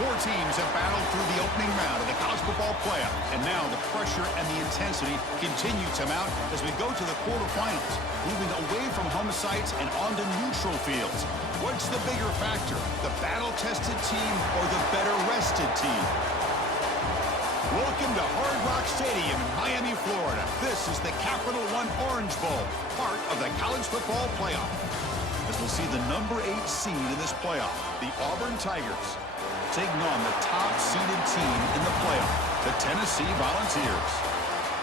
Four teams have battled through the opening round of the college football playoff, and now the pressure and the intensity continue to mount as we go to the quarterfinals, moving away from home sites and onto neutral fields. What's the bigger factor, the battle-tested team or the better-rested team? Welcome to Hard Rock Stadium in Miami, Florida. This is the Capital One Orange Bowl, part of the college football playoff. As we'll see the number 8 seed in this playoff, the Auburn Tigers, taking on the top-seeded team in the playoff, the Tennessee Volunteers.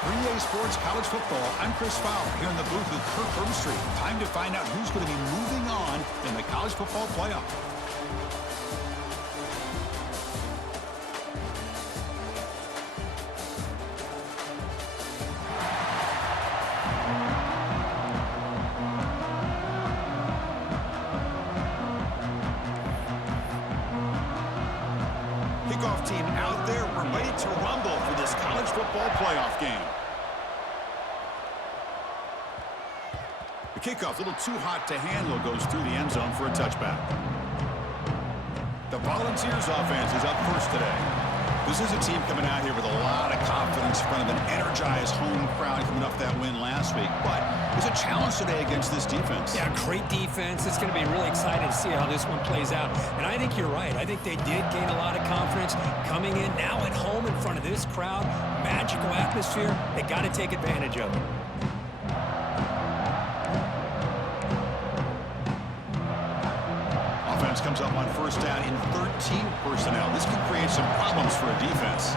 3A Sports College Football, I'm Chris Fowler here in the booth with Kirk Herbstreit. Time to find out who's going to be moving on in the college football playoff. Kickoff team out there. We're ready to rumble for this college football playoff game. The kickoff, a little too hot to handle, goes through the end zone for a touchback. The Volunteers offense is up first today. This is a team coming out here with a lot of confidence in front of an energized home crowd coming off that win last week. But there's a challenge today against this defense. Yeah, great defense. It's going to be really exciting to see how this one plays out. And I think you're right. I think they did gain a lot of confidence coming in now at home in front of this crowd. Magical atmosphere. They got to take advantage of it. Offense comes up on first down in 13 personnel. This can create some problems for a defense.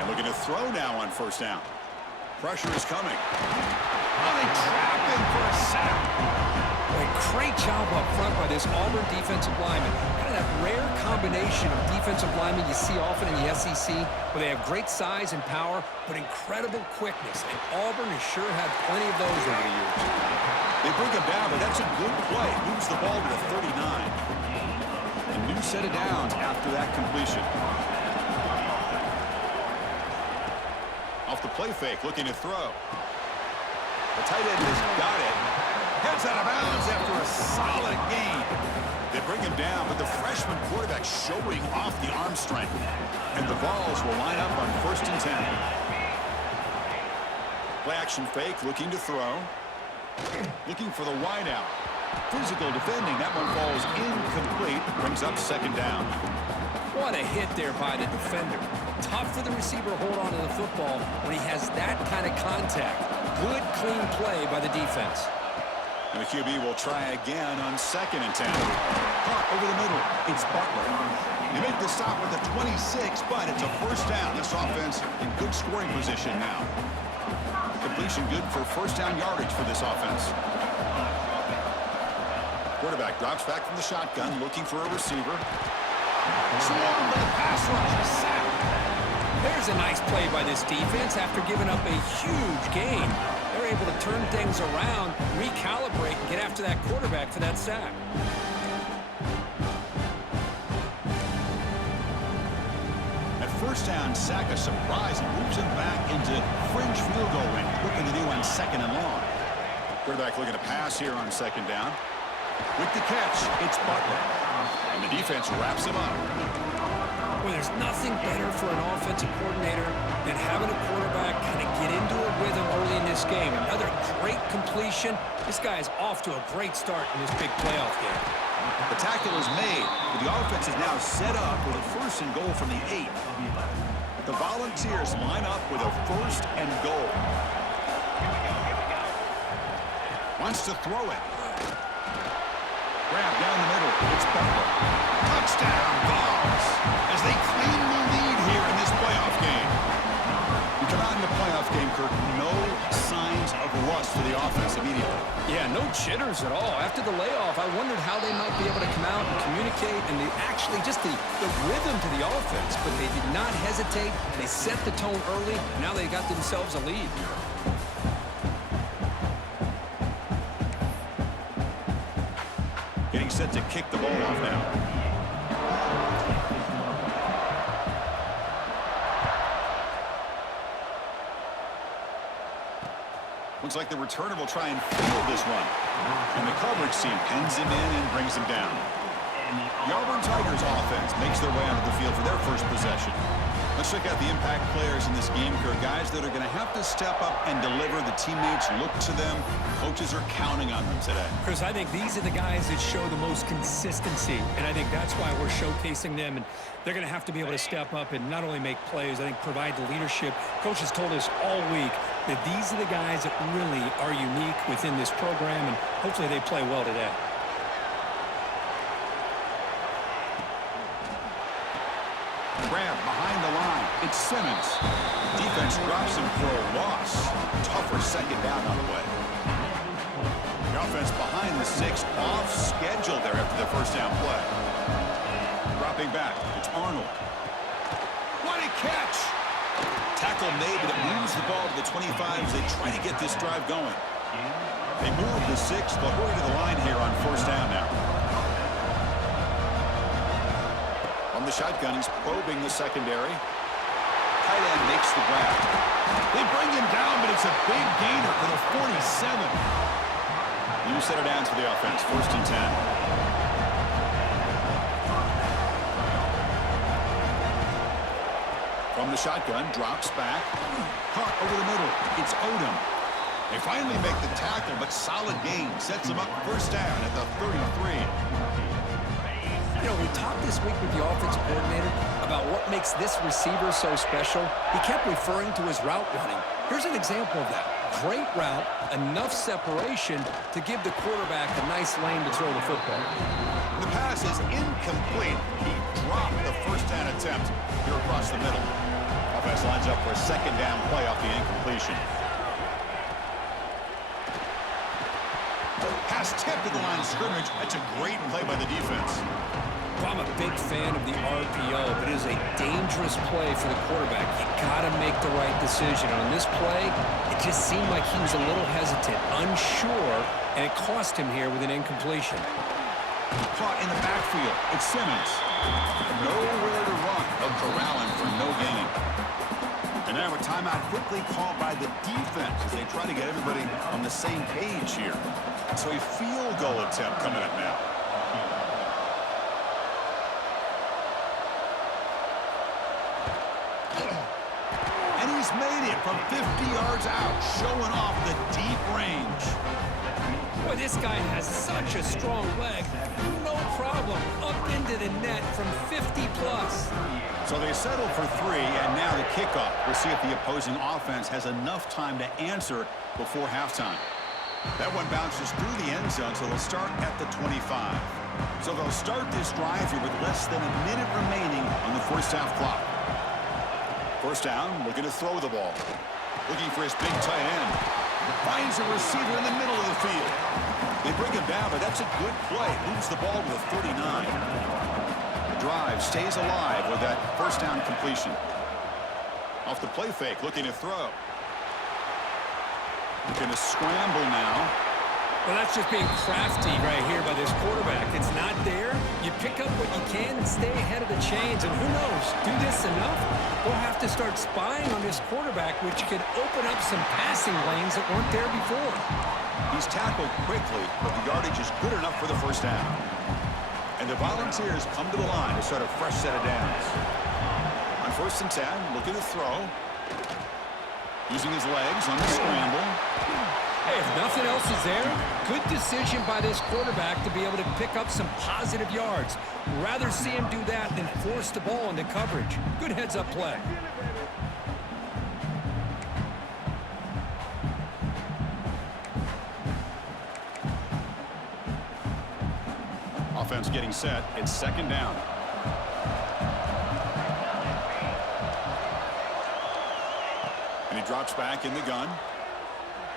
And looking to throw now on first down. Pressure is coming. Oh, they trap him for a sack. A great job up front by this Auburn defensive lineman. Kind of that rare combination of defensive linemen you see often in the SEC, where they have great size and power, but incredible quickness. And Auburn has sure had plenty of those over the years. They bring him down, but that's a good play. Moves the ball to the 39. A new set of downs after that completion. Off the play fake, looking to throw. The tight end has got it. Heads out of bounds after a solid gain. They bring him down, but the freshman quarterback showing off the arm strength. And the Vols will line up on 1st and 10. Play action fake, looking to throw. Looking for the wideout. Physical defending. That one falls incomplete. Brings up 2nd down. What a hit there by the defender. Tough for the receiver to hold on to the football when he has that kind of contact. Good, clean play by the defense. And the QB will try again on 2nd and 10. Caught over the middle. It's Butler. They make the stop with the 26, but it's a first down. This offense in good scoring position now. Completion good for first down yardage for this offense. Quarterback drops back from the shotgun, looking for a receiver. Swarmed by the pass rush, a sack. There's a nice play by this defense after giving up a huge gain. They're able to turn things around, recalibrate, and get after that quarterback for that sack. First down sack, a surprise. It moves him back into fringe field goal range. Looking to do on 2nd and long. Quarterback looking to pass here on 2nd down. With the catch, it's Butler. And the defense wraps him up. Well, there's nothing better for an offensive coordinator than having a quarterback kind of get into a rhythm early in this game. Another great completion. This guy is off to a great start in this big playoff game. The tackle is made, but the offense is now set up with a 1st and goal from the 8. The Volunteers line up with a 1st and goal. Wants to throw it. Grab down the middle. It's Butler. Touchdown, Vols, as they claim the lead here in this playoff game. You come out in the playoff game, Kirk, no signs of rust for the offense immediately. Yeah, no jitters at all. After the layoff, I wondered how they might be able to come out and communicate and actually just the rhythm to the offense. But they did not hesitate. They set the tone early. Now they got themselves a lead. Getting set to kick the ball off now. Looks like the returner will try and field this one. And the coverage team pins him in and brings him down. The Auburn Tigers offense makes their way onto the field for their first possession. Let's check out the impact players in this game, Kurt. Guys that are going to have to step up and deliver. The teammates look to them. Coaches are counting on them today. Chris, I think these are the guys that show the most consistency, and I think that's why we're showcasing them. And they're going to have to be able to step up and not only make plays, I think provide the leadership. Coach has told us all week that these are the guys that really are unique within this program, and hopefully they play well today. Grab behind the line. It's Simmons. Defense drops him for a loss. Tougher second down on the way. The offense behind the 6, off schedule there after the first down play. Dropping back. It's Arnold. What a catch! Tackle made, but it moves the ball to the 25 as they try to get this drive going. They move the 6. They'll hurry to the line here on first down now. On the shotgun, he's probing the secondary. Tight end makes the grab. They bring him down, but it's a big gainer for the 47. New set of downs for the offense. First and 10. From the shotgun, drops back. Caught over the middle. It's Odom. They finally make the tackle, but solid gain. Sets them up first down at the 33. You know, we talked this week with the offensive coordinator about what makes this receiver so special. He kept referring to his route running. Here's an example of that. Great route, enough separation to give the quarterback a nice lane to throw the football. The pass is incomplete. He dropped the first down attempt here across the middle. Offense lines up for a second down play off the incompletion. Pass tipped at the line of scrimmage. That's a great play by the defense. I'm a big fan of the RPO, but it is a dangerous play for the quarterback. You got to make the right decision. On this play, it just seemed like he was a little hesitant, unsure, and it cost him here with an incompletion. Caught in the backfield. It's Simmons. Nowhere to run. They'll corral him for no gain. And now a timeout quickly called by the defense as they try to get everybody on the same page here. So a field goal attempt coming up now. And he's made it from 50 yards out, showing off the deep range. Boy, this guy has such a strong leg. No problem. Up into the net from 50-plus. So they settle for 3, and now the kickoff. We'll see if the opposing offense has enough time to answer before halftime. That one bounces through the end zone, so they'll start at the 25. So they'll start this drive here with less than a minute remaining on the first half clock. First down, looking to throw the ball. Looking for his big tight end. Finds a receiver in the middle of the field. They bring him down, but that's a good play. Moves the ball to the 39. The drive stays alive with that first down completion. Off the play fake, looking to throw. Going to scramble now. Well, that's just being crafty right here by this quarterback. It's not there. You pick up what you can and stay ahead of the chains. And who knows, do this enough, we'll have to start spying on this quarterback, which could open up some passing lanes that weren't there before. He's tackled quickly, but the yardage is good enough for the first down. And the Volunteers come to the line to start a fresh set of downs. On first and 10, looking to throw. Using his legs on the scramble. Hey, if nothing else is there, good decision by this quarterback to be able to pick up some positive yards. Rather see him do that than force the ball into coverage. Good heads-up play. Offense getting set. It's second down. And he drops back in the gun.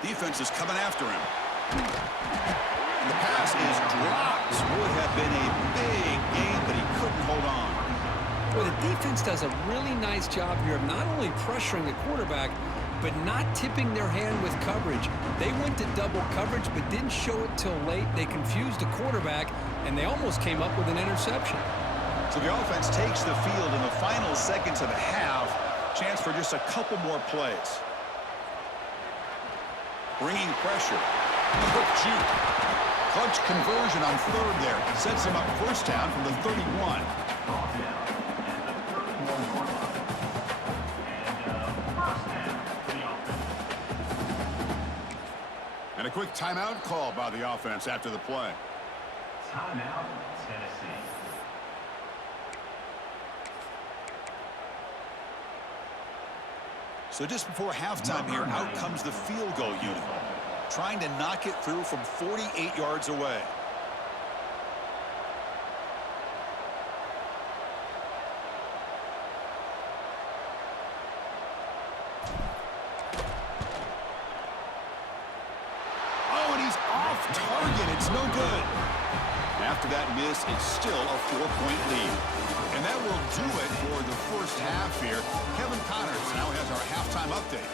Defense is coming after him. And the pass is dropped. Would have been a big gain, but he couldn't hold on. Well, the defense does a really nice job here of not only pressuring the quarterback, but not tipping their hand with coverage. They went to double coverage, but didn't show it till late. They confused the quarterback, and they almost came up with an interception. So the offense takes the field in the final seconds of the half. Chance for just a couple more plays. Bringing pressure. The hook juke. Clutch conversion on third there. Sets him up first down from the 31. And a quick timeout call by the offense after the play. Timeout, Tennessee. So just before halftime here, out comes the field goal unit, trying to knock it through from 48 yards away. Oh, and he's off target. It's no good. After that miss, it's still a 4-point lead. And that will do it for the first half here. Kevin Connors now has our halftime update.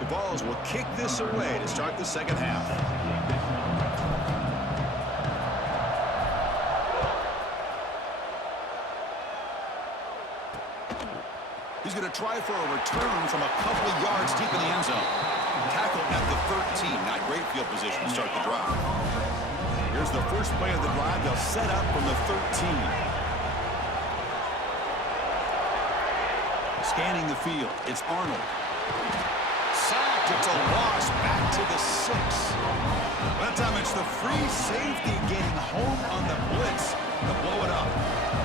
The Vols will kick this away to start the second half. He's going to try for a return from a couple of yards deep in the end zone. Tackle at the 13. Not great field position to start the drive. Here's the first play of the drive. They'll set up from the 13. Scanning the field. It's Arnold. Sacked. It's a loss. Back to the 6. That time it's the free safety getting home on the blitz to blow it up.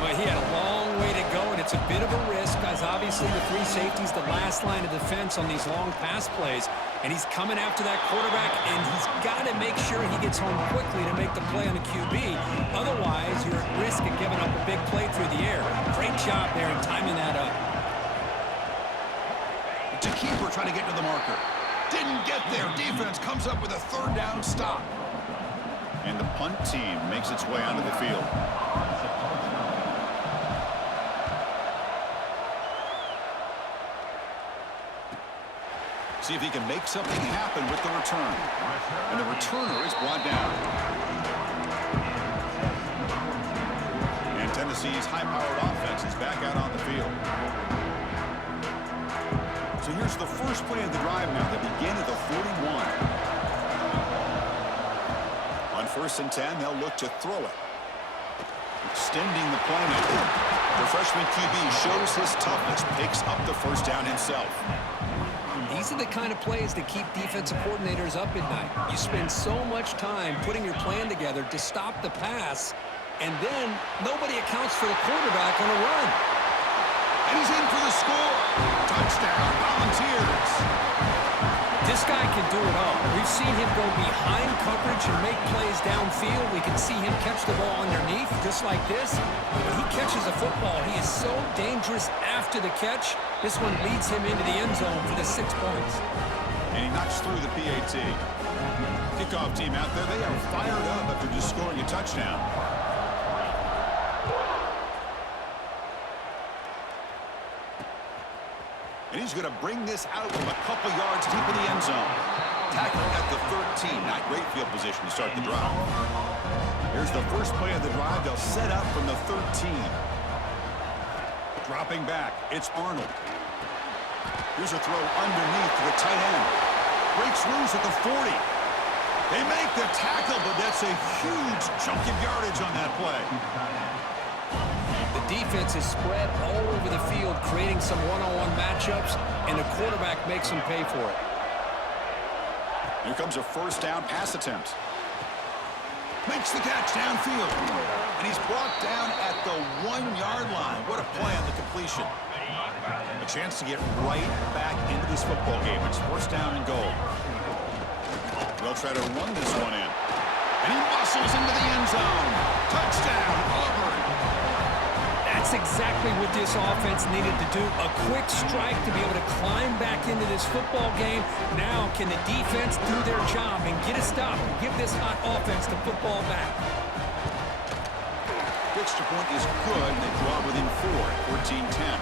Well, he had a long way to go, and it's a bit of a risk, because obviously the free safety's the last line of defense on these long pass plays. And he's coming after that quarterback, and he's got to make sure he gets home quickly to make the play on the QB. Otherwise, you're at risk of giving up a big play through the air. Great job there in timing that up. To keeper trying to get to the marker. Didn't get there. Defense comes up with a third down stop. And the punt team makes its way onto the field. See if he can make something happen with the return. And the returner is brought down. And Tennessee's high-powered offense is back out on the field. So here's the first play of the drive now. They begin at the 41. On 1st and 10, they'll look to throw it. Extending the play now. The freshman QB shows his toughness, picks up the first down himself. These are the kind of plays that keep defensive coordinators up at night. You spend so much time putting your plan together to stop the pass, and then nobody accounts for the quarterback on a run. And he's in for the score. Touchdown, Volunteers. This guy can do it all. We've seen him go behind coverage and make plays downfield. We can see him catch the ball underneath, just like this. When he catches a football, he is so dangerous after the catch. This one leads him into the end zone for the 6 points. And he knocks through the PAT. Kickoff team out there, they are fired up after just scoring a touchdown. And he's going to bring this out from a couple yards deep in the end zone. Tackle at the 13. Not great field position to start the drive. Here's the first play of the drive. They'll set up from the 13. Dropping back. It's Arnold. Here's a throw underneath to the tight end. Breaks loose at the 40. They make the tackle, but that's a huge chunk of yardage on that play. The defense is spread all over the field, creating some one-on-one matchups, and the quarterback makes them pay for it. Here comes a first down pass attempt. Makes the catch downfield. And he's brought down at the 1-yard line. What a play on the completion. A chance to get right back into this football game. It's first down and goal. They'll try to run this one in. And he muscles into the end zone. Touchdown, Auburn. That's exactly what this offense needed to do. A quick strike to be able to climb back into this football game. Now can the defense do their job and get a stop and give this hot offense the football back? Extra point is good. They draw within 4, 14-10.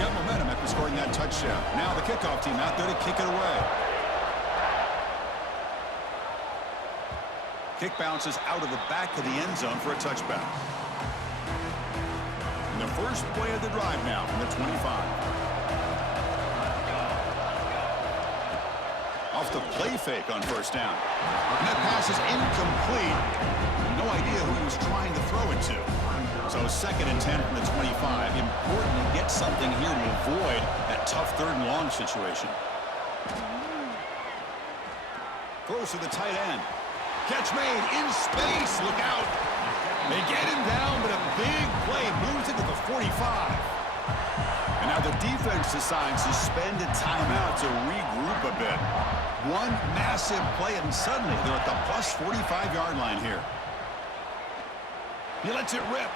Got momentum after scoring that touchdown. Now the kickoff team out there to kick it away. Kick bounces out of the back of the end zone for a touchback. And the first play of the drive now from the 25. just a play fake on first down. And that pass is incomplete. No idea who he was trying to throw it to. So 2nd and 10 from the 25. Important to get something here to avoid that tough 3rd and long situation. Throws to the tight end. Catch made in space. Look out. They get him down, but a big play moves it to the 45. And now the defense decides to spend a timeout to regroup a bit. One massive play, and suddenly they're at the plus 45-yard line here. He lets it rip.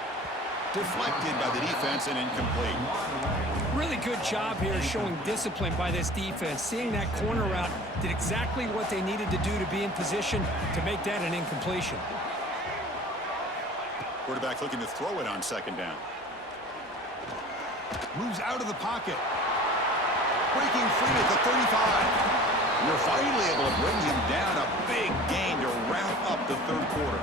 Deflected by the defense and incomplete. Really good job here showing discipline by this defense. Seeing that corner route did exactly what they needed to do to be in position to make that an incompletion. Quarterback looking to throw it on 2nd down. Moves out of the pocket. Breaking free at the 35. And they're finally able to bring him down. A big gain to wrap up the 3rd quarter.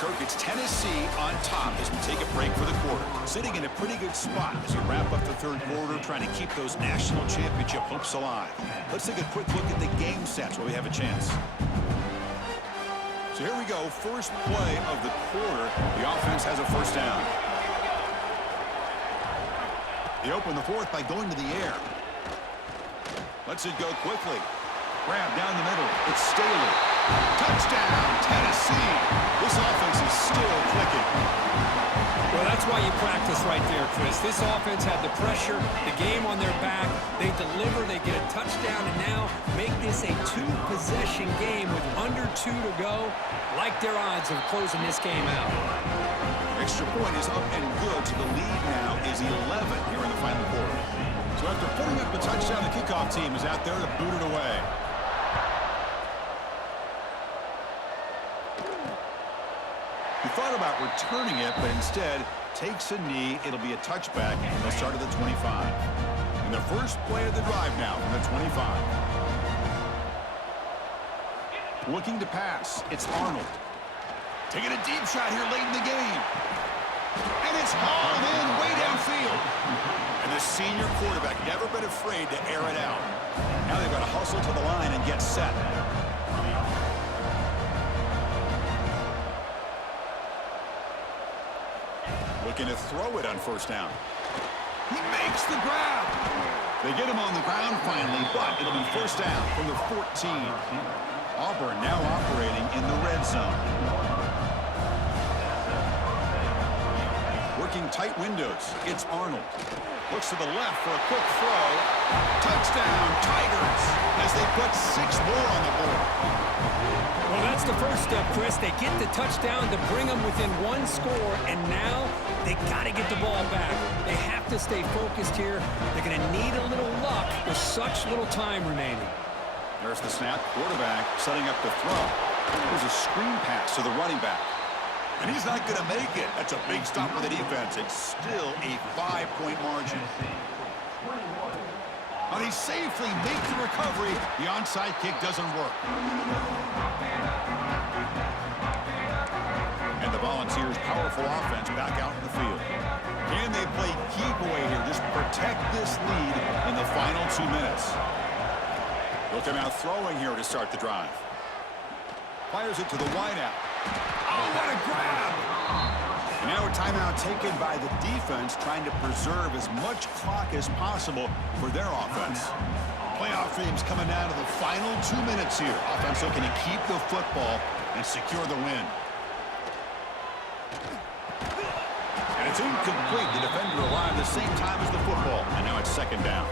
Kirk, it's Tennessee on top as we take a break for the quarter. Sitting in a pretty good spot as we wrap up the 3rd quarter, trying to keep those national championship hopes alive. Let's take a quick look at the game stats while we have a chance. So here we go. First play of the quarter. The offense has a first down. They open the 4th by going to the air. Lets it go quickly. Grab down the middle. It's Staley. Touchdown, Tennessee. This offense is still clicking. Well, that's why you practice right there, Chris. This offense had the pressure, the game on their back. They deliver, they get a touchdown, and now make this a 2-possession game with under 2 to go. Like their odds of closing this game out. Extra point is up and good, so the lead now is 11 here in the final quarter. So after putting up the touchdown, the kickoff team is out there to boot it away. He thought about returning it, but instead takes a knee. It'll be a touchback. They'll start at the 25. And the first play of the drive now from the 25. Looking to pass. It's Arnold. Taking a deep shot here late in the game. And it's hauled in way downfield. And the senior quarterback never been afraid to air it out. Now they've got to hustle to the line and get set. Looking to throw it on first down. He makes the grab. They get him on the ground finally, but it'll be first down from the 14. Auburn now operating in the red zone. Working tight windows. It's Arnold. Looks to the left for a quick throw. Touchdown, Tigers, as they put 6 more on the board. Well, that's the first step, Chris. They get the touchdown to bring them within 1 score, and now they got to get the ball back. They have to stay focused here. They're going to need a little luck with such little time remaining. There's the snap. Quarterback setting up the throw. There's a screen pass to the running back. And he's not going to make it. That's a big stop for the defense. It's still a 5-point margin. And he safely makes the recovery. The onside kick doesn't work. And the Volunteers' powerful offense back out in the field. Can they play keep away here? Just protect this lead in the final 2 minutes. Look at now throwing here to start the drive. Fires it to the wideout. Oh, what a grab! And now a timeout taken by the defense, trying to preserve as much clock as possible for their offense. Playoff games coming down to the final 2 minutes here. Offense looking to keep the football and secure the win. And it's incomplete. The defender arrived the same time as the football. And now it's 2nd down.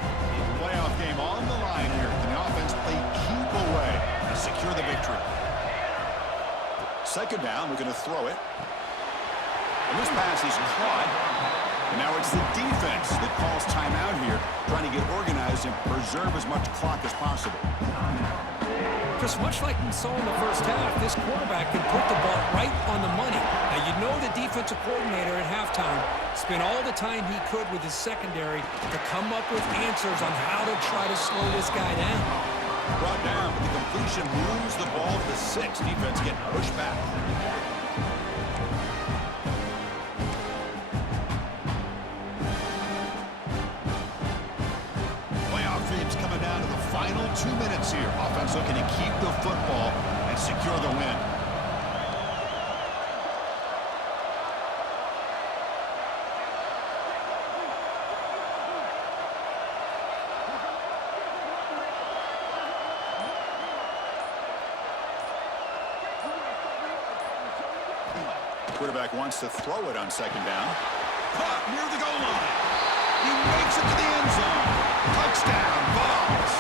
Playoff game on the line here. Can the offense play keep away and secure the victory? 2nd down, we're going to throw it. And this pass is caught. And now it's the defense that calls timeout here, trying to get organized and preserve as much clock as possible. Just much like we saw in the first half, this quarterback can put the ball right on the money. Now, you know the defensive coordinator at halftime spent all the time he could with his secondary to come up with answers on how to try to slow this guy down. Brought down, but the completion moves the ball to the 6. Defense getting pushed back. final 2 minutes here. Offense looking to keep the football and secure the win. Quarterback wants to throw it on second down. Caught near the goal line. He makes it to the end zone. Touchdown, Vols.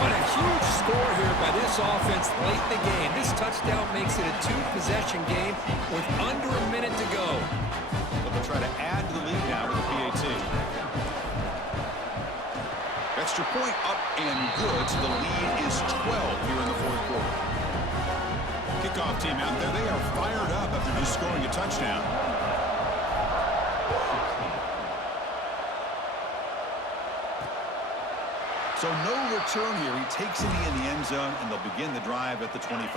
What a huge score here by this offense late in the game. This touchdown makes it a 2-possession game with under a minute to go. They'll try to add to the lead now with the PAT. Extra point up and good, so the lead is 12 here in the fourth quarter. Kickoff team out there. They are fired up after just scoring a touchdown. So no return here. He takes it in the end zone, and they'll begin the drive at the 25.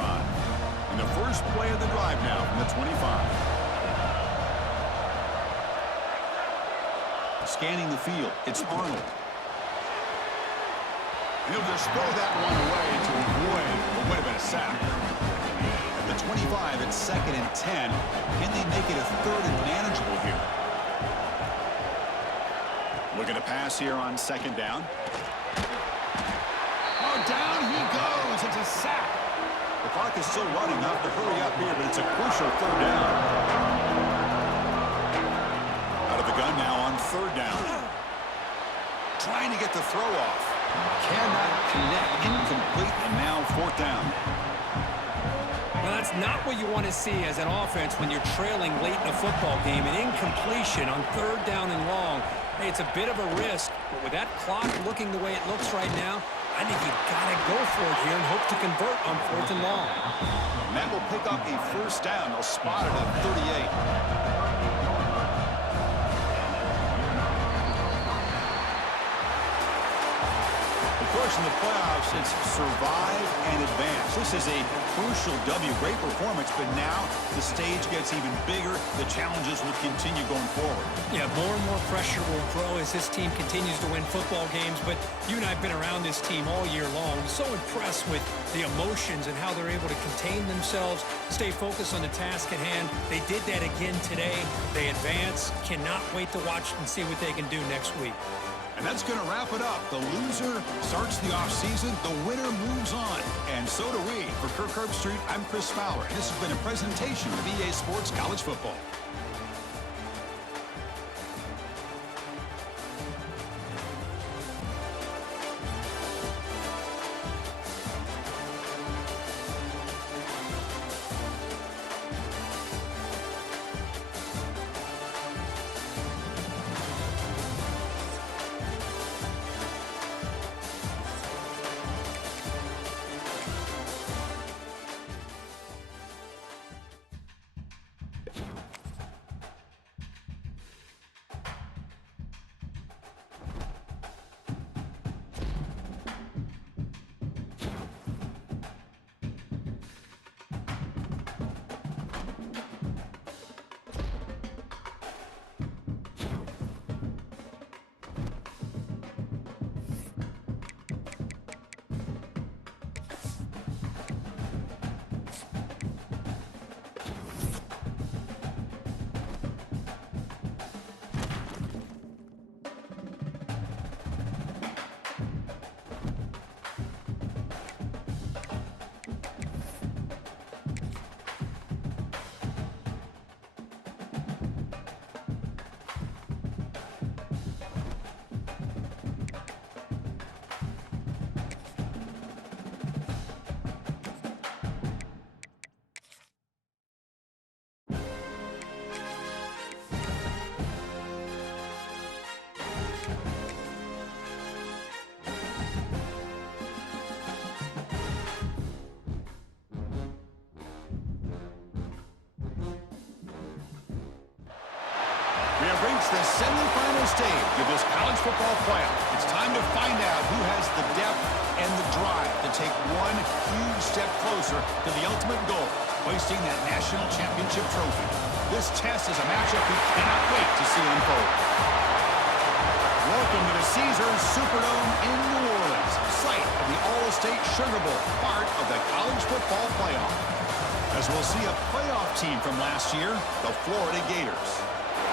And the first play of the drive now from the 25. Scanning the field. It's Arnold. He'll just throw that one away to avoid what would have been a sack. At the 25, it's 2nd and 10. Can they make it a 3rd and manageable here? Looking to pass here on 2nd down. Oh, down he goes. It's a sack. The clock is still running. Have to hurry up here, but it's a crucial 3rd down. Out of the gun now on 3rd down. Trying to get the throw off. Cannot connect. Incomplete, and now 4th down. Well, that's not what you want to see as an offense when you're trailing late in a football game. An incompletion on 3rd down and long. Hey, it's a bit of a risk, but with that clock looking the way it looks right now, I think you've got to go for it here and hope to convert on 4th and long. And that will pick up a 1st down. They'll spot it at 38. Of course, in the playoffs, it's survive and advance. This is a crucial W. Great performance, but now the stage gets even bigger. The challenges will continue going forward. Yeah, more and more pressure will grow as this team continues to win football games, but you and I have been around this team all year long. So impressed with the emotions and how they're able to contain themselves, stay focused on the task at hand. They did that again today. They advance. Cannot wait to watch and see what they can do next week. And that's going to wrap it up. The loser starts the offseason. The winner moves on. And so do we. For Kirk Herbstreit, I'm Chris Fowler. And this has been a presentation of EA Sports College Football. We have reached the semifinal stage of this college football playoff. It's time to find out who has the depth and the drive to take one huge step closer to the ultimate goal, hoisting that national championship trophy. This test is a matchup we cannot wait to see unfold. Welcome to the Caesars Superdome in New Orleans. Iowa State Sugar Bowl, part of the college football playoff. As we'll see a playoff team from last year, the Florida Gators,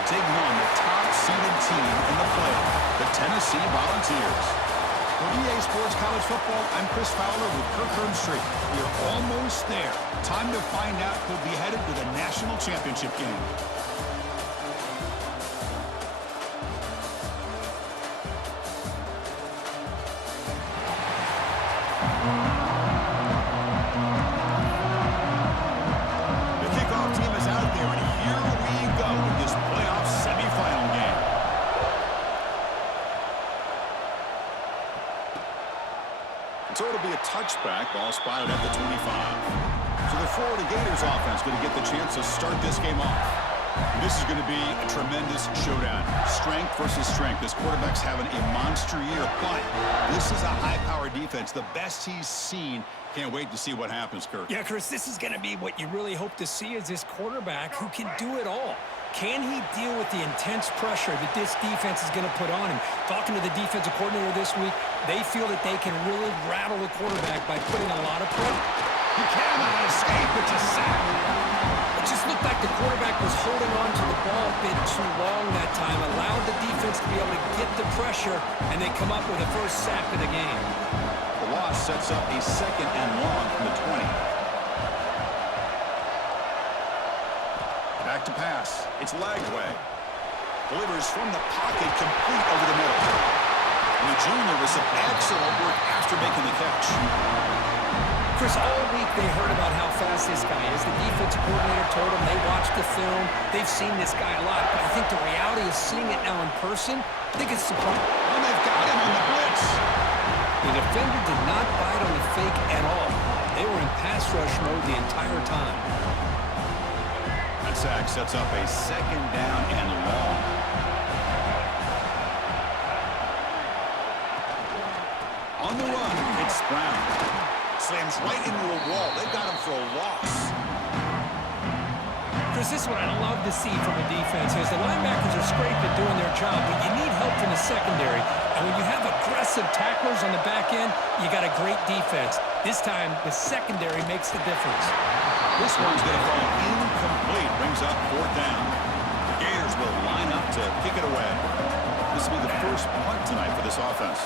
taking on the top-seeded team in the playoff, the Tennessee Volunteers. For EA Sports College Football, I'm Chris Fowler with Kirk Herbstreit. We're almost there. Time to find out who'll be headed to the national championship game. The kickoff team is out there, and here we go with this playoff semifinal game. So it'll be a touchback, ball spotted at the 25. So the Florida Gators offense going to get the chance to start this game off. And this is going to be a tremendous showdown. Strength versus strength. This quarterback's having a monster year, but this is a high-powered defense, the best he's seen. Can't wait to see what happens, Kirk. Yeah, Chris, this is going to be what you really hope to see is this quarterback who can do it all. Can he deal with the intense pressure that this defense is going to put on him? Talking to the defensive coordinator this week, they feel that they can really rattle the quarterback by putting a lot of pressure. He cannot escape. It's a sack. It just looked like the quarterback was holding on to the ball a bit too long that time, allowed the defense to be able to get the pressure, and they come up with the first sack of the game. The loss sets up a second and long from the 20. Back to pass. It's Lagway. Delivers from the pocket, complete over the middle. And the junior with some excellent work after making the catch. Chris, all week they heard about how fast this guy is. The defensive coordinator told them they watched the film. They've seen this guy a lot. But I think the reality is seeing it now in person, I think it's surprising. And they've got him on the blitz. The defender did not bite on the fake at all. They were in pass rush mode the entire time. That sack sets up a second down and long. On the run, it's Brown. Slams right into a wall. They've got him for a loss. Chris, this is what I love to see from a defense is the linebackers are great at doing their job, but you need help from the secondary. And when you have aggressive tacklers on the back end, you got a great defense. This time, the secondary makes the difference. This one's going to fall incomplete. Brings up fourth down. The Gators will line up to kick it away. This will be the first punt tonight for this offense.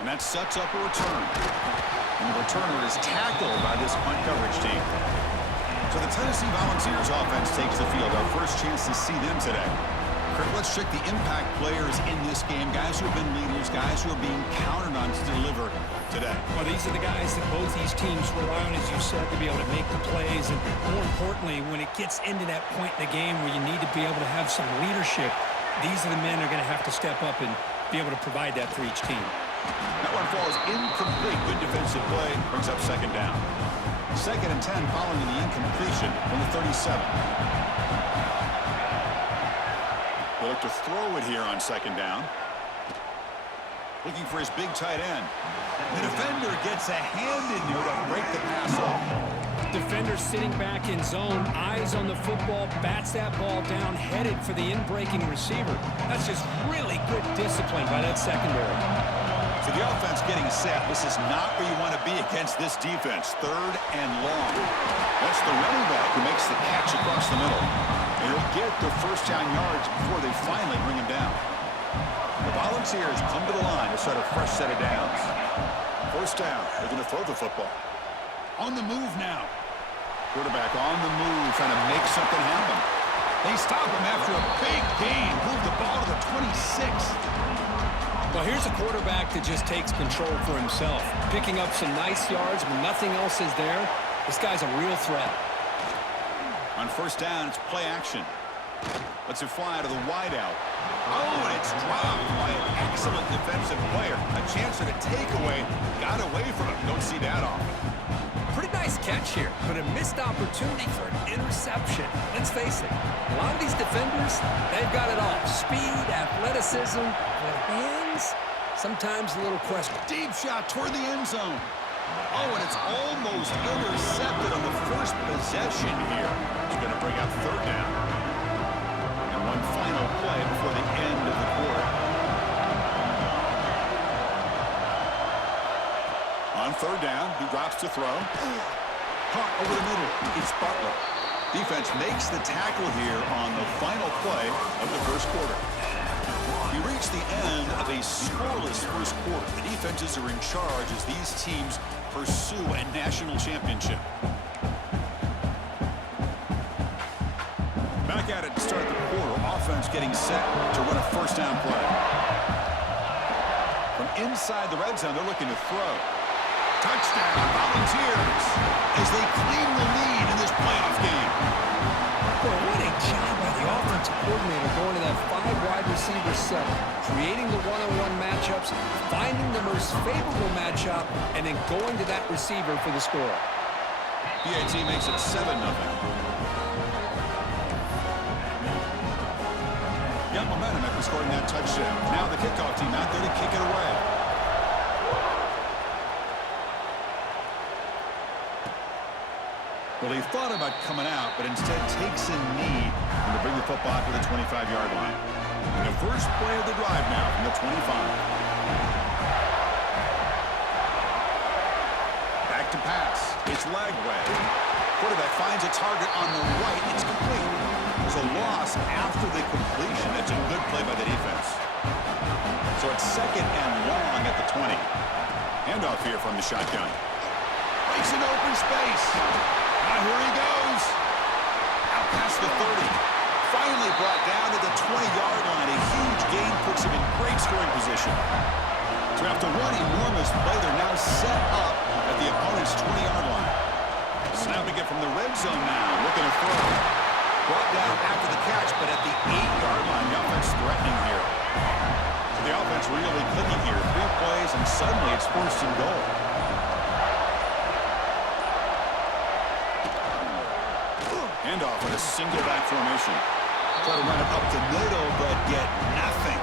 And that sets up a return. And the returner is tackled by this punt coverage team. So the Tennessee Volunteers offense takes the field. Our first chance to see them today. Kirk, let's check the impact players in this game. Guys who have been leaders, guys who are being counted on to deliver today. Well, these are the guys that both these teams rely on, as you said, to be able to make the plays. And more importantly, when it gets into that point in the game where you need to be able to have some leadership, these are the men that are going to have to step up and be able to provide that for each team. That one falls incomplete. Good defensive play. Brings up second down. 2nd and 10 following the incompletion from the 37. They look to throw it here on second down. Looking for his big tight end. The defender gets a hand in there to break the pass off. Defender sitting back in zone, eyes on the football, bats that ball down, headed for the in-breaking receiver. That's just really good discipline by that secondary. So the offense getting set. This is not where you want to be against this defense. 3rd and long. That's the running back who makes the catch across the middle. And he'll get the first down yards before they finally bring him down. The Volunteers come to the line to start a fresh set of downs. First down. They're going to throw the football. On the move now. Quarterback on the move, trying to make something happen. They stop him after a big gain. Move the ball to the 26. Well, here's a quarterback that just takes control for himself. Picking up some nice yards when nothing else is there. This guy's a real threat. On first down, it's play action. Lets it fly to the wideout. Oh, and it's dropped by an excellent defensive player. A chance at a takeaway. Got away from him. Don't see that often. Pretty nice catch here, but a missed opportunity for an interception. Let's face it, a lot of these defenders, they've got it all. Speed, athleticism, but hands, sometimes a little question. Deep shot toward the end zone. Oh, and it's almost intercepted on the first possession here. It's going to bring up third down. And one final play before the end of the quarter. On third down, he drops to throw. Caught over the middle. It's Butler. Defense makes the tackle here on the final play of the first quarter. We reach the end of a scoreless first quarter. The defenses are in charge as these teams pursue a national championship. Back at it to start the quarter. Offense getting set to run a first down play. From inside the red zone, they're looking to throw. Touchdown, Volunteers, as they claim the lead in this playoff game. Boy, what a job by the offensive coordinator going to that 5-wide receiver set, creating the one-on-one matchups, finding the most favorable matchup, and then going to that receiver for the score. PAT makes it 7-0. Got momentum after scoring that touchdown. Now the kickoff team out there to kick it away. Well, he thought about coming out, but instead takes a knee to bring the football to the 25-yard line. And the first play of the drive now from the 25. Back to pass. It's Lagway. Quarterback finds a target on the right. It's complete. There's a loss after the completion. That's a good play by the defense. So it's second and long at the 20. Handoff here from the shotgun. Makes an open space. Here he goes. Out past the 30. Finally brought down to the 20-yard line. A huge gain puts him in great scoring position. So after one enormous play, they're now set up at the opponent's 20-yard line. Snapping it from the red zone now. Looking to throw. Brought down after the catch, but at the 8-yard line, the offense threatening here. So the offense really clicking here. 3 plays, and suddenly it's first and goal. Handoff in a single back formation. Try to run it up the middle, but get nothing.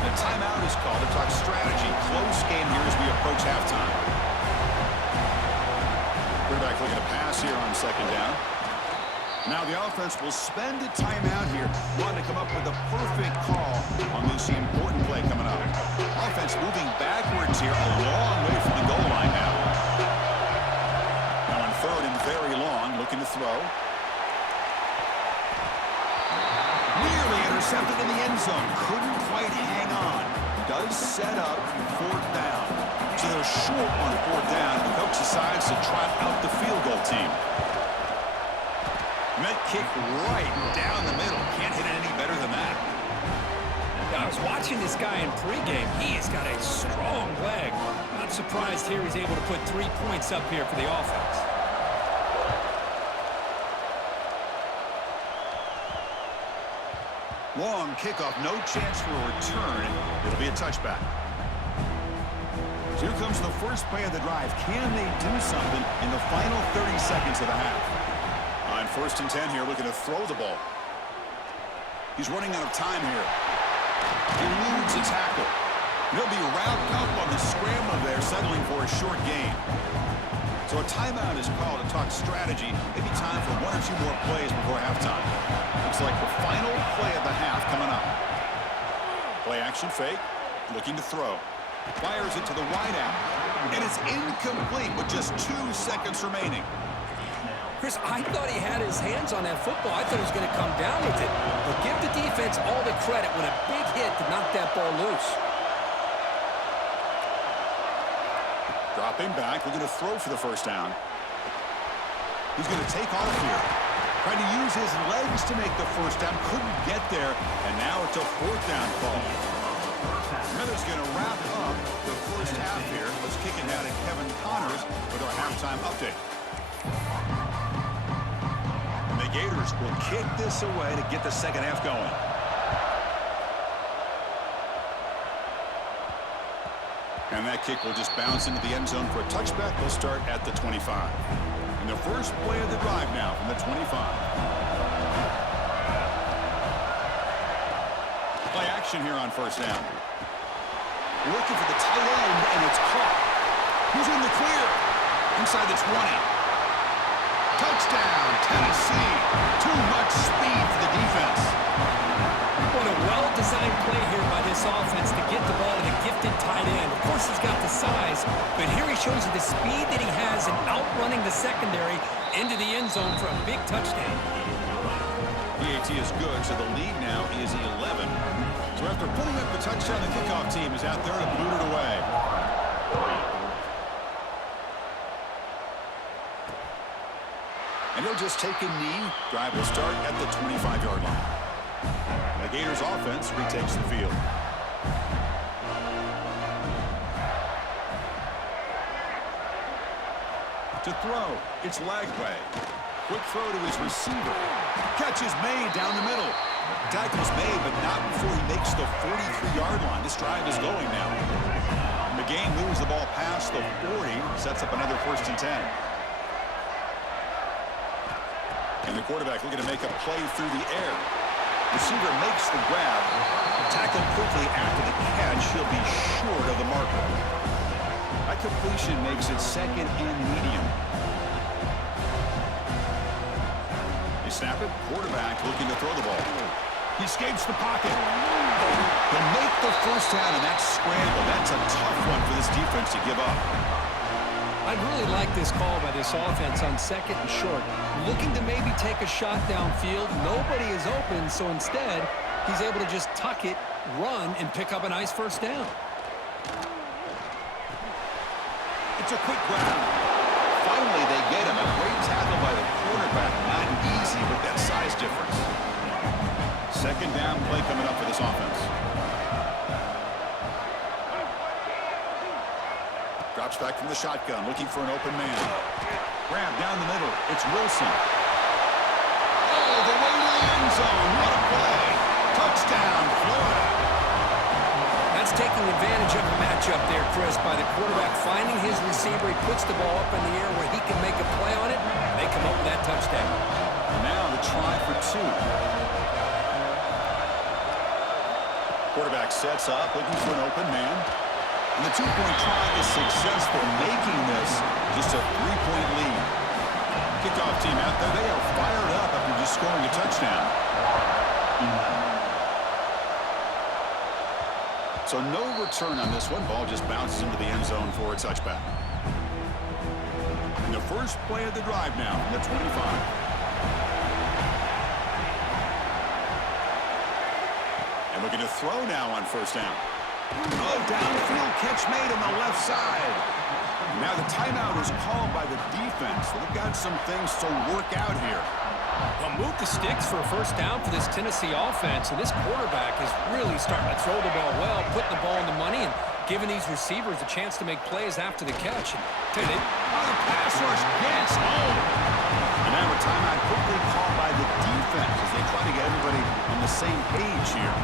The timeout is called to talk strategy. Close game here as we approach halftime. Quarterback looking to pass here on second down. Now the offense will spend a timeout here. Wanting to come up with a perfect call on this important play coming up. Offense moving backwards here, a long way from the goal line now. Now on third and very long, looking to throw. Nearly intercepted in the end zone. Couldn't quite hang on. Does set up fourth down. So they're short on fourth down. The coach decides to trot out the field goal team. And that kick right down the middle. Can't hit it any better than that. I was watching this guy in pregame. He has got a strong leg. Not surprised here he's able to put 3 points up here for the offense. Long kickoff, no chance for a return. It'll be a touchback. So here comes the first play of the drive. Can they do something in the final 30 seconds of the half? On first and 10 here, looking to throw the ball. He's running out of time here. He eludes a tackle. He'll be wrapped up on the scramble there, settling for a short gain. So a timeout is called to talk strategy. Maybe time for 1 or 2 more plays before halftime. Looks like the final play of the half coming up. Play action fake, looking to throw. Fires it to the wide out. And it's incomplete with just 2 seconds remaining. Chris, I thought he had his hands on that football. I thought he was going to come down with it. But give the defense all the credit when a big hit to knock that ball loose. Dropping back, looking to throw for the first down. He's going to take off here. Trying to use his legs to make the first down. Couldn't get there, and now it's a fourth down call. Miller's going to wrap up the first half here. Let's kick it now to Kevin Connors with our halftime update. And the Gators will kick this away to get the second half going. And that kick will just bounce into the end zone for a touchback. They'll start at the 25. And the first play of the drive now from the 25. Play action here on first down. Looking for the tight end, and it's caught. Who's in the clear? Inside the 20. Touchdown, Tennessee. Too much speed for the defense. What a well-designed play here by this offense to get the ball to the gifted gifted tight end. Of course, he's got the size, but here he shows you the speed that he has in outrunning the secondary into the end zone for a big touchdown. PAT is good, so the lead now is 11. So after putting up the touchdown, the kickoff team is out there to boot it away. And he'll just take a knee. Drive will start at the 25-yard line. The Gators offense retakes the field. To throw, it's Lagway. Quick throw to his receiver. Catch is made down the middle. Tackle's made, but not before he makes the 43-yard line. This drive is going now. McGain moves the ball past the 40, sets up another 1st and 10. And the quarterback looking to make a play through the air. Receiver makes the grab. Tackled quickly after the catch. He'll be short of the marker. That completion makes it 2nd and medium. They snap it. Quarterback looking to throw the ball. He escapes the pocket. He'll make the 1st down, and that scramble. That's a tough one for this defense to give up. I'd really like this call by this offense on 2nd and short. Looking to maybe take a shot downfield. Nobody is open, so instead, he's able to just tuck it, run, and pick up a nice 1st down. It's a quick grab. Finally, they get him. A great tackle by the quarterback. Not easy with that size difference. 2nd down play coming up for this offense. Drops back from the shotgun, looking for an open man. Grab down the middle. It's Wilson. Oh, the way to the end zone. What a play. Touchdown, Florida. That's taking advantage of the matchup there, Chris, by the quarterback finding his receiver. He puts the ball up in the air where he can make a play on it, and they come up with that touchdown. And now the try for 2. Quarterback sets up, looking for an open man. And the 2-point try is successful, making this just a 3-point lead. Kickoff team out there, they are fired up after just scoring a touchdown. So no return on this one. Ball just bounces into the end zone for a touchback. And the first play of the drive now from the 25. And looking to throw now on 1st down. Oh, downfield catch made on the left side. Now the timeout is called by the defense. They've got some things to work out here. Well, move the sticks for a 1st down for this Tennessee offense, and this quarterback is really starting to throw the ball well, putting the ball in the money, and giving these receivers a chance to make plays after the catch. And the pass rush gets home. And now a timeout quickly called by the defense as they try to get everybody on the same page here.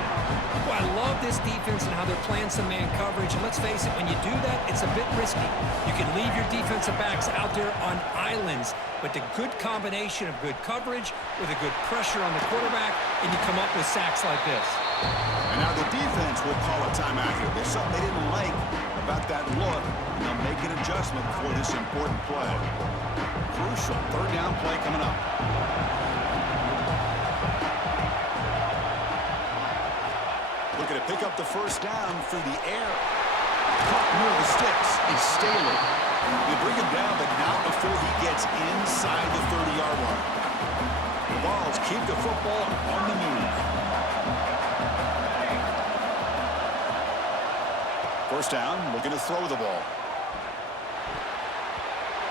Well, I love this defense and how they're playing some man coverage. And let's face it, when you do that, it's a bit risky. You can leave your defensive backs out there on islands, but the good combination of good coverage with a good pressure on the quarterback, and you come up with sacks like this. And now the defense will call a timeout here. There's something they didn't like about that look, and they'll make an adjustment for this important play. Crucial 3rd down play coming up. Looking to pick up the 1st down through the air. Caught near the sticks is Staley. They bring him down, but not before he gets inside the 30-yard line. The Vols keep the football on the move. 1st down, looking to throw the ball.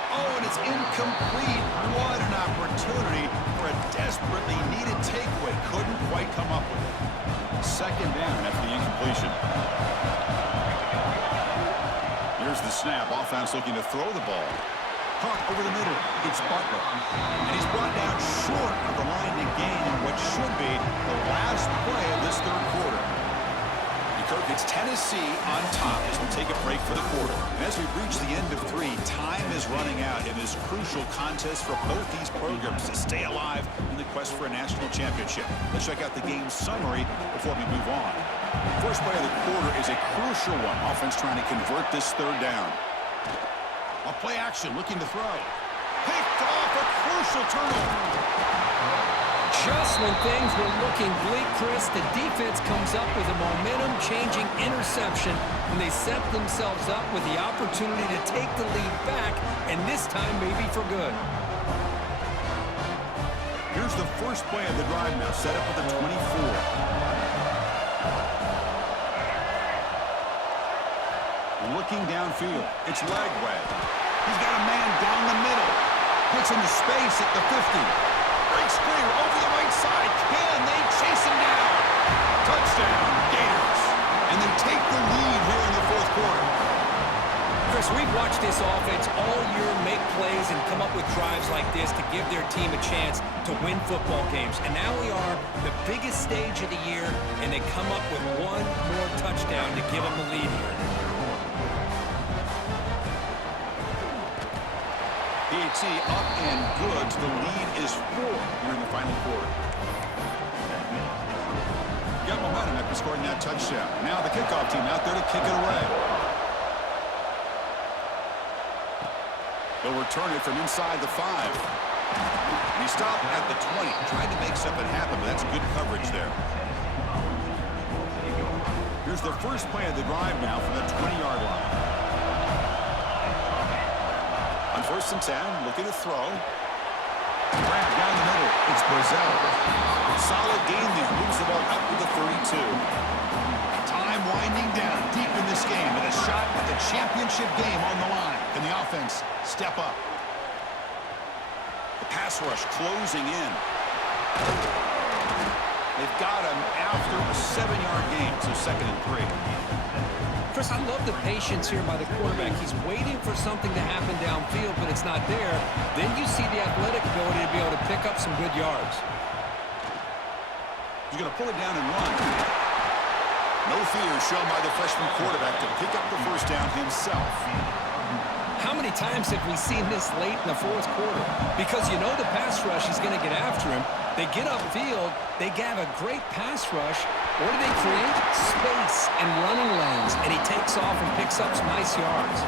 Oh, and it's incomplete. What an opportunity for a desperately needed takeaway. Couldn't quite come up with it. 2nd down after the incompletion. Here's the snap. Offense looking to throw the ball. Caught over the middle. It's Butler. And he's brought down short of the line to gain in what should be the last play of this 3rd quarter. Kirk, it's Tennessee on top as we take a break for the quarter. And as we reach the end of 3, time is running out in this crucial contest for both these programs to stay alive in the quest for a national championship. Let's check out the game summary before we move on. First play of the quarter is a crucial one. Offense trying to convert this 3rd down. A play action, looking to throw. Picked off, a crucial turnover. Just when things were looking bleak, Chris, the defense comes up with a momentum-changing interception when they set themselves up with the opportunity to take the lead back, and this time maybe for good. Here's the first play of the drive now, set up with the 24. Looking downfield, it's Lagway. He's got a man down the middle. Gets into space at the 50. Breaks clear over the right side. Can they chase him down? Touchdown, Gators. And they take the lead here in the fourth quarter. Chris, we've watched this offense all year make plays and come up with drives like this to give their team a chance to win football games. And now we are the biggest stage of the year, and they come up with one more touchdown to give them the lead here. PHC up and good. The lead is 4 here in the final quarter. Got momentum after scoring that touchdown. Now the kickoff team out there to kick it away. They'll return it from inside the 5. And he stopped at the 20. Tried to make something happen, but that's good coverage there. Here's the first play of the drive now from the 20-yard line. On 1st and 10, looking to throw. Grab down the middle. It's Brazil. Solid gain there. Moves the ball up to the 32. Time winding down deep in this game with a shot at the championship game on the line. Can the offense step up? The pass rush closing in. They've got him after a 7-yard gain, so 2nd and 3. Chris, I love the patience here by the quarterback. He's waiting for something to happen downfield, but it's not there. Then you see the athletic ability to be able to pick up some good yards. He's going to pull it down and run. No fear shown by the freshman quarterback to pick up the first down himself. How many times have we seen this late in the fourth quarter? Because you know the pass rush is going to get after him. They get upfield, they have a great pass rush. What do they create? Space and running lanes, and he takes off and picks up some nice yards.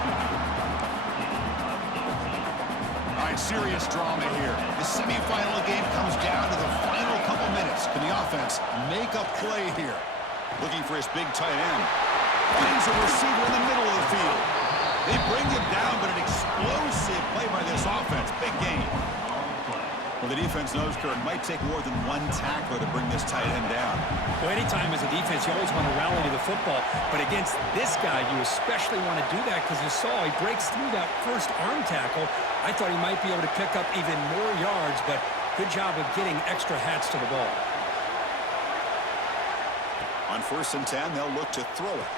All right, serious drama here. The semifinal game comes down to the final couple minutes. Can the offense make a play here? Looking for his big tight end. Finds a receiver in the middle of the field. They bring him down, but an explosive play by this offense. Big game. Well, the defense knows, Kurt, it might take more than one tackler to bring this tight end down. Well, anytime as a defense, you always want to rally to the football. But against this guy, you especially want to do that because you saw he breaks through that first arm tackle. I thought he might be able to pick up even more yards, but good job of getting extra hats to the ball. On 1st and 10, they'll look to throw it.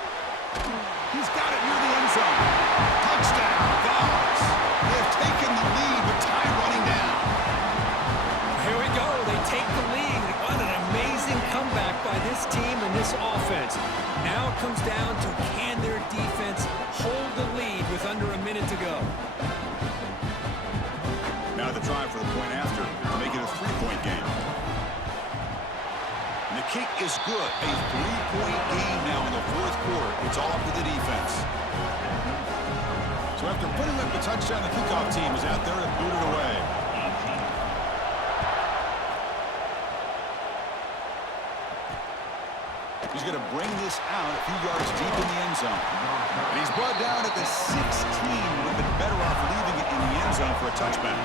He's got it near the end zone. Touchdown, Dogs. They have taken the lead with time running down. Here we go. They take the lead. What an amazing comeback by this team and this offense. Now it comes down to can their defense hold the lead with under a minute to go. Now the try for the point after to make it a 3-point game. And the kick is good. A 3-point game now in the fourth quarter. It's all up to the defense. So after putting up the touchdown, the kickoff team is out there to boot it away. He's going to bring this out a few yards deep in the end zone. And he's brought down at the 16. Would have been better off leaving it in the end zone for a touchback.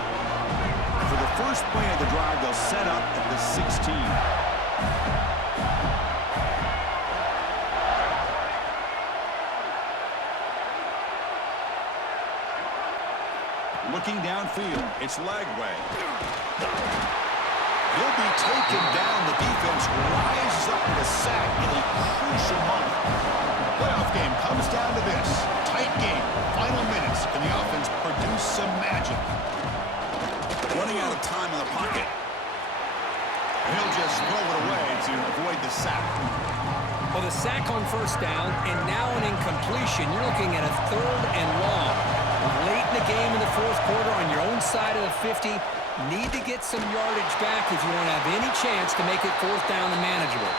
For the first play of the drive, they'll set up at the 16. Looking downfield, it's Lagway. He'll be taken down. The defense rises up with a sack in a crucial moment. The playoff game comes down to this. Tight game, final minutes. Can the offense produce some magic? Running out of time in the pocket. He'll just throw it away to avoid the sack. Well, the sack on first down, and now an incompletion. You're looking at a 3rd and long. Late in the game in the fourth quarter on your own side of the 50. Need to get some yardage back if you want to have any chance to make it 4th down and manageable.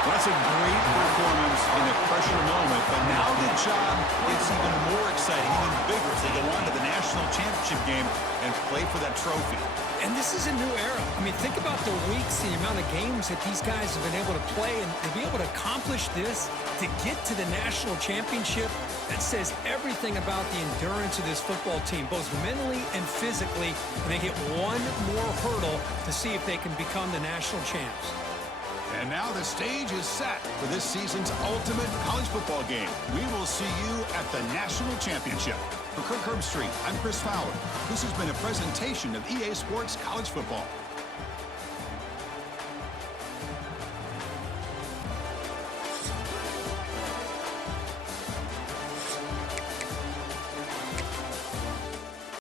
Well, that's a great performance in a pressure moment, but now the job gets even more exciting, even bigger as they go on to the national championship game and play for that trophy. And this is a new era. I mean, think about the weeks, the amount of games that these guys have been able to play, and to be able to accomplish this, to get to the national championship, that says everything about the endurance of this football team, both mentally and physically. And they hit one more hurdle to see if they can become the national champs. And now the stage is set for this season's ultimate college football game. We will see you at the national championship. For Kirk Herbstreit, I'm Chris Fowler. This has been a presentation of EA Sports College Football.